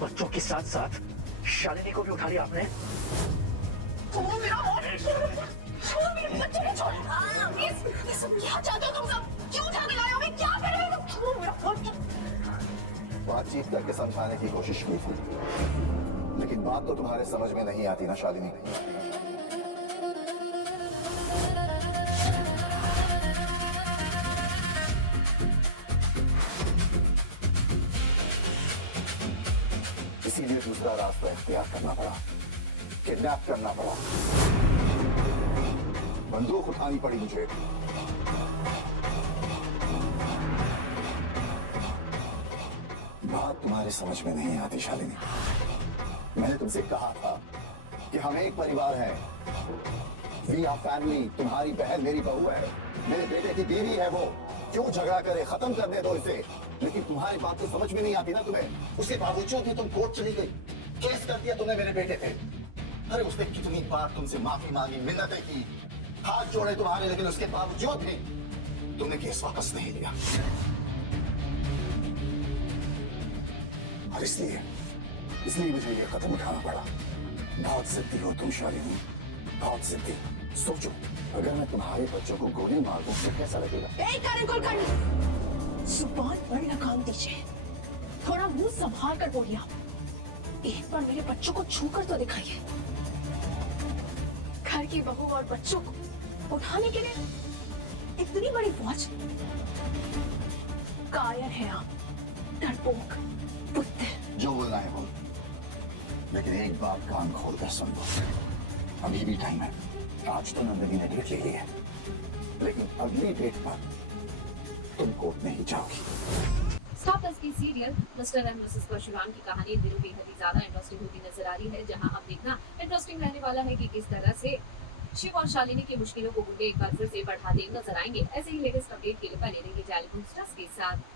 बच्चों के साथ साथ शालिनी को भी उठा लिया आपने। छोड़ो मेरा छोड़ो मेरे बच्चे को छोड़ो। ये सब क्या चाहते हो तुम सब? क्यों उठा के लाए हो? मैं क्या कर रहे हो? छोड़ो मेरा बच्चा। बातचीत करके समझाने की कोशिश की थी, लेकिन बात तो तुम्हारे समझ में नहीं आती ना शालिनी। इसीलिए दूसरा रास्ता इख्तियार करना पड़ा, किडनैप करना पड़ा, बंदूक उठानी पड़ी मुझे। बात तुम्हारे समझ में नहीं आती शालिनी। मैंने तुमसे कहा था कि हम एक परिवार हैं। We are family. तुम्हारी बहन मेरी बहू है, मेरे बेटे की बीवी है वो। क्यों झगड़ा करे, खत्म कर दे दो इसे। लेकिन तुम्हारी बात तो समझ में नहीं आती ना तुम्हें। उसके बावजूद भी तुम कोर्ट चली गई, केस कर दिया तुमने मेरे बेटे पे। अरे उसने कितनी बार तुमसे माफी मांगी, मिन्नतें की, हाथ जोड़े तुम्हारे, लेकिन उसके बावजूद भी तुमने केस वापस नहीं लिया। और इसलिए मुझे ये कदम उठाना पड़ा। बहुत जिद्दी हो तुम शालिनी, बहुत जिद्दी। सोचो, अगर मैं तुम्हारे बच्चों को गोली मार दूं तो कैसा लगेगा? जुबान पर लगाम दीजिए, थोड़ा मुंह संभाल कर बोलिए। एक बार मेरे बच्चों को छूकर तो दिखाइए। घर की बहू और बच्चों को उठाने के लिए इतनी बड़ी फौज। कायर है आप, डरपोक, बुद्धिमान। जो बोलना है बोल, लेकिन एक बात कान खोल कर सुन लो। अभी भी टाइम है। आज तो नंदिनी ने डेट ले ली है, लेकिन अगली डेट पर तुम कोर्ट में ही जाओगी। स्टार प्लस की serial Mr and Mrs Parshuram की कहानी दिनों बेहद ही ज्यादा इंटरेस्टिंग होती नजर आ रही है, जहां अब देखना इंटरेस्टिंग रहने वाला है कि किस तरह से शिव और शालिनी की मुश्किलों को गुंडे एक बार फिर से बढ़ाते नजर आएंगे। ऐसे ही लेटेस्ट अपडेट के लिए बने रहिए टेलीविजन स्टार्स के साथ।